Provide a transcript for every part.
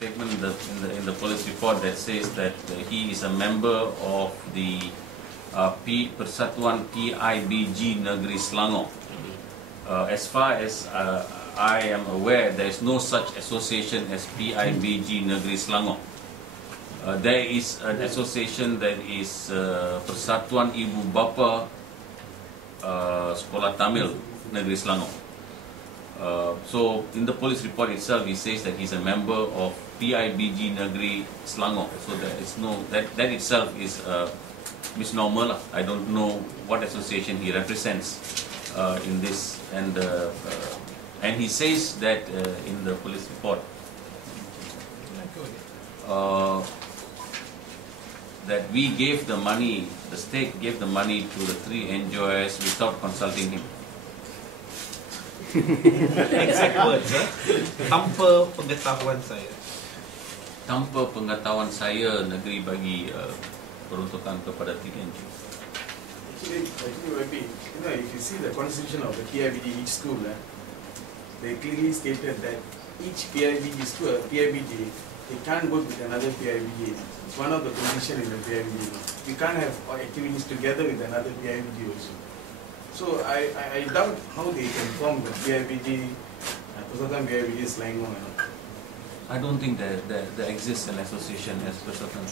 statement in the police report that says that he is a member of the Persatuan PIBG Negeri Selangor. As far as I am aware, there is no such association as PIBG Negeri Selangor. There is an association that is Persatuan Ibu Bapa Sekolah Tamil Negeri Selangor. So in the police report itself, he says that he's a member of PIBG Negeri Selangor. So there is no that itself is misnomer. I don't know what association he represents in this, and he says that in the police report that we gave the money, the state gave the money to the 3 NGOs without consulting him. Exact words, tanpa pengetahuan saya. Tanpa pengetahuan saya, negeri bagi peruntukan kepada 3 NGO. Actually, maybe, if you see the constitution of the PIBG, each school, they clearly stated that each PIBG school, PIBG, they can't work with another PIBG. It's one of the conditions in the PIBG. We can't have activities together with another PIBG also. So I doubt how they can form the PIBG, Persatuan PIBG Selangor. I don't think there exists an association as Persatuan.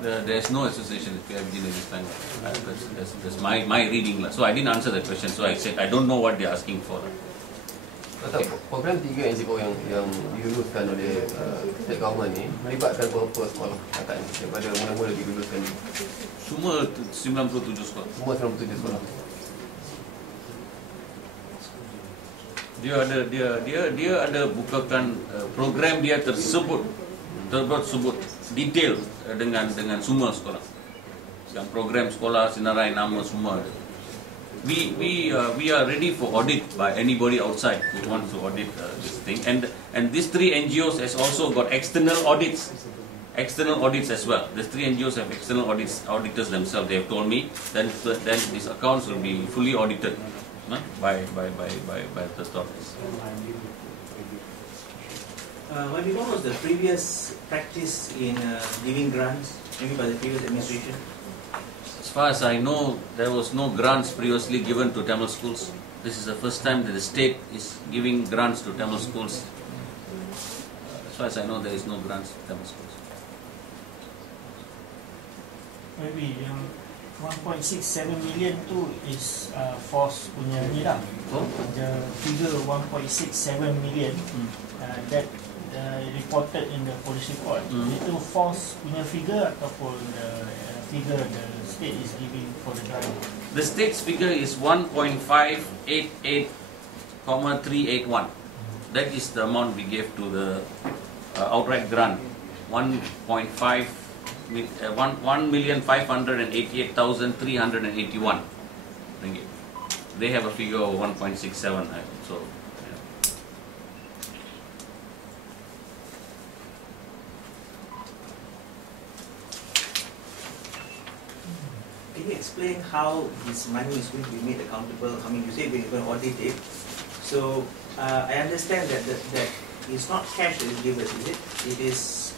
There is no association with PIBG Negeri Selangor. That's my reading. So I didn't answer the question. So I said I don't know what they're asking for. Program 3 NGO yang diluluskan oleh state government ni melibatkan berapa sekolah kakak ni daripada mula-mula diluluskan ni? Semua 97 sekolah. Semua 97 sekolah. Dia ada bukakan program dia tersebut detail dengan semua sekolah. Yang program sekolah senarai nama semua ada. We are ready for audit by anybody outside who wants to audit this thing, and these 3 NGOs has also got external audits as well. These 3 NGOs have external auditors themselves. They have told me then these accounts will be fully audited by the authorities. Maybe what was the previous practice in giving grants, maybe by the previous administration? As far as I know, there was no grants previously given to Tamil schools. This is the first time that the state is giving grants to Tamil schools. As far as I know, there is no grants to Tamil schools. Maybe 1.67 million tu is force punya ni lah. The figure 1.67 million that reported in the police report. Itu force punya figure ataupun figure the state is giving for the grant? The state's figure is 1.588,381. That is the amount we gave to the outright grant. 1,588,381 ringgit. They have a figure of 1.67. So. Can you explain how this money is going to be made accountable? I mean, you say we're going to audit it. So I understand that it's not cash that is given, is it? It is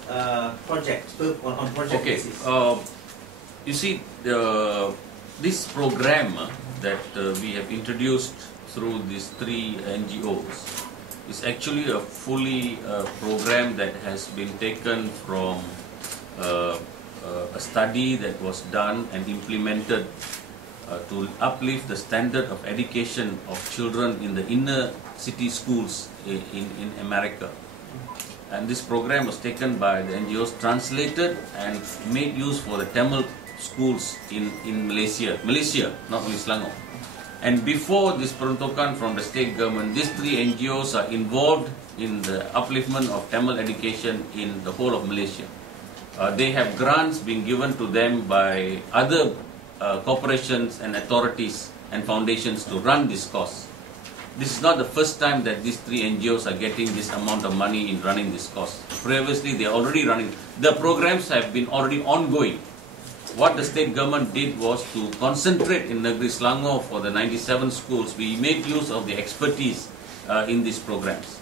project on project basis. You see, this program that we have introduced through these 3 NGOs is actually a fully program that has been taken from a study that was done and implemented to uplift the standard of education of children in the inner city schools in America. And this program was taken by the NGOs, translated and made use for the Tamil schools in Malaysia, not only Selangor. And before this peruntukan from the state government, these 3 NGOs are involved in the upliftment of Tamil education in the whole of Malaysia. They have grants being given to them by other corporations and authorities and foundations to run this course. This is not the first time that these 3 NGOs are getting this amount of money in running this course. Previously, they are already running. The programs have been already ongoing. What the state government did was to concentrate in Negeri Selangor for the 97 schools. We made use of the expertise in these programs.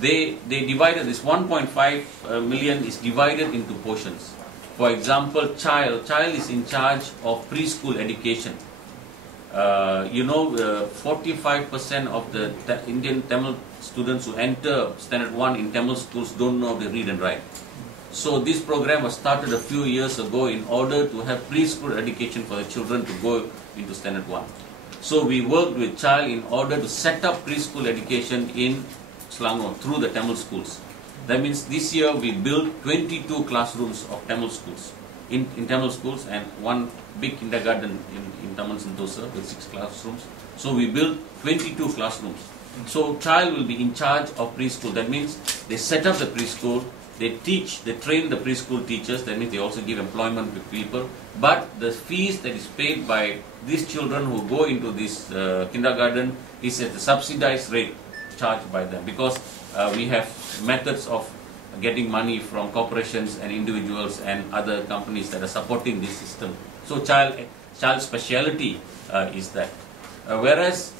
they divided this 1.5 million is divided into portions. For example, child is in charge of preschool education. 45% of the Indian Tamil students who enter Standard 1 in Tamil schools don't know how to read and write. So this program was started a few years ago in order to have preschool education for the children to go into Standard 1. So we worked with child in order to set up preschool education in Selangor through the Tamil schools. That means this year we built 22 classrooms of Tamil schools. In Tamil schools, and one big kindergarten in Taman Sentosa with 6 classrooms. So we built 22 classrooms. So child will be in charge of preschool. That means they set up the preschool, they train the preschool teachers. That means they also give employment to people. But the fees that is paid by these children who go into this kindergarten is at the subsidized rate charged by them, because we have methods of getting money from corporations and individuals and other companies that are supporting this system. So child speciality is that. Whereas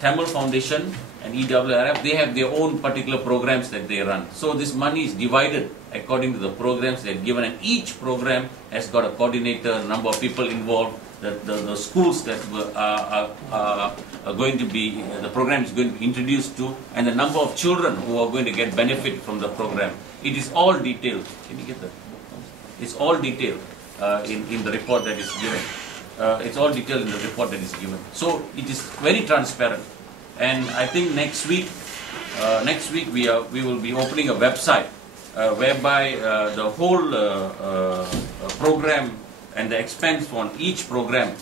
Tamil Foundation and EWRF, they have their own particular programs that they run. So this money is divided according to the programs they are given, and each program has got a coordinator, number of people involved, the schools that are going to be, the program is going to be introduced to, and the number of children who are going to get benefit from the program. It is all detailed. Can you get that? It's all detailed in the report that is given. It's all detailed in the report that is given. So it is very transparent. And I think next week we will be opening a website whereby the whole program and the expense for each program.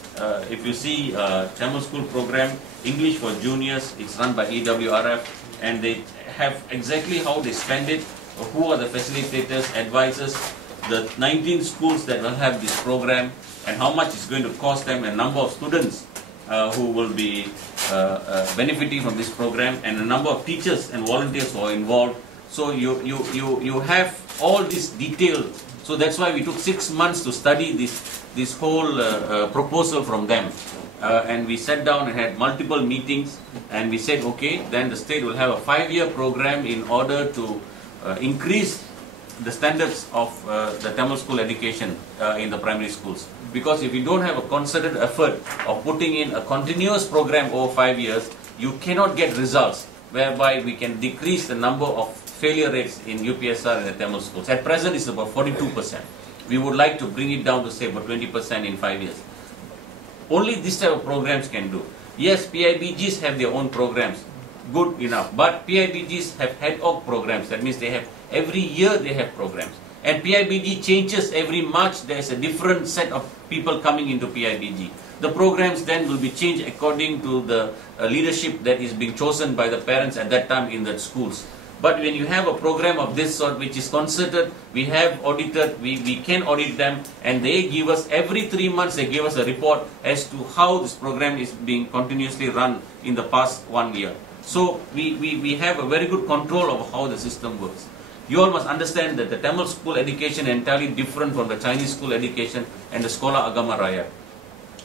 If you see Tamil school program, English for juniors, it's run by EWRF, and they have exactly how they spend it, who are the facilitators, advisors, the 19 schools that will have this program, and how much it's going to cost them, and number of students who will be benefiting from this program, and the number of teachers and volunteers who are involved. So you have all this detailed. So that's why we took 6 months to study this whole proposal from them. And we sat down and had multiple meetings, and we said, okay, then the state will have a 5-year program in order to increase the standards of the Tamil school education in the primary schools. Because if you don't have a concerted effort of putting in a continuous program over 5 years, you cannot get results whereby we can decrease the number of failure rates in UPSR in the Tamil schools. At present, it's about 42%. We would like to bring it down to say about 20% in 5 years. Only this type of programs can do. Yes, PIBGs have their own programs, good enough. But PIBGs have ad hoc programs. That means they have, every year they have programs. And PIBG changes every March. There's a different set of people coming into PIBG. The programs then will be changed according to the leadership that is being chosen by the parents at that time in the schools. But when you have a program of this sort which is concerted, we have audited, we can audit them, and they give us, every 3 months they give us a report as to how this program is being continuously run in the past 1 year. So we have a very good control of how the system works. You all must understand that the Tamil school education is entirely different from the Chinese school education and the Sekolah Agama Raya.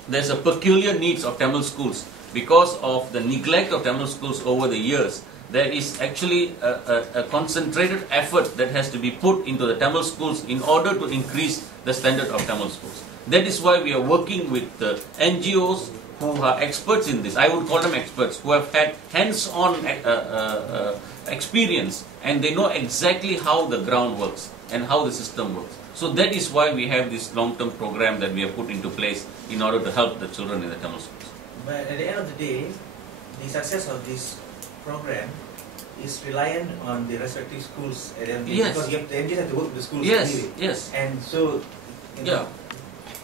There's a peculiar needs of Tamil schools because of the neglect of Tamil schools over the years. There is actually a concentrated effort that has to be put into the Tamil schools in order to increase the standard of Tamil schools. That is why we are working with NGOs who are experts in this. I would call them experts, who have had hands-on experience, and they know exactly how the ground works and how the system works. So that is why we have this long-term program that we have put into place in order to help the children in the Tamil schools. But at the end of the day, the success of this program is reliant on the respective schools at the end of the day, Yes. because you have, the NGOs have to work with the schools Yes, anyway. yes. And so, you know, Yeah.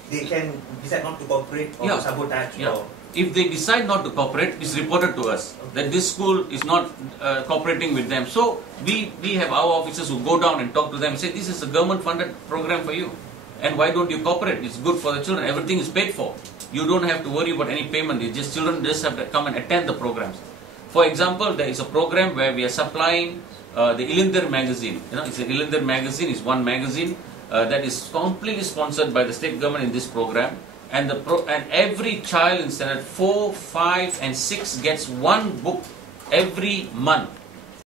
they can decide not to cooperate or Yeah. to sabotage Yeah. or... If they decide not to cooperate, it's reported to us that this school is not cooperating with them. So we have our officers who go down and talk to them and say, this is a government-funded program for you, and why don't you cooperate? It's good for the children. Everything is paid for. You don't have to worry about any payment. It's just children just have to come and attend the programs. For example, there is a program where we are supplying the Ilindir magazine. You know, it's an Ilindir magazine. It's one magazine that is completely sponsored by the state government in this program. And every child in standard 4, 5, and 6 gets one book every month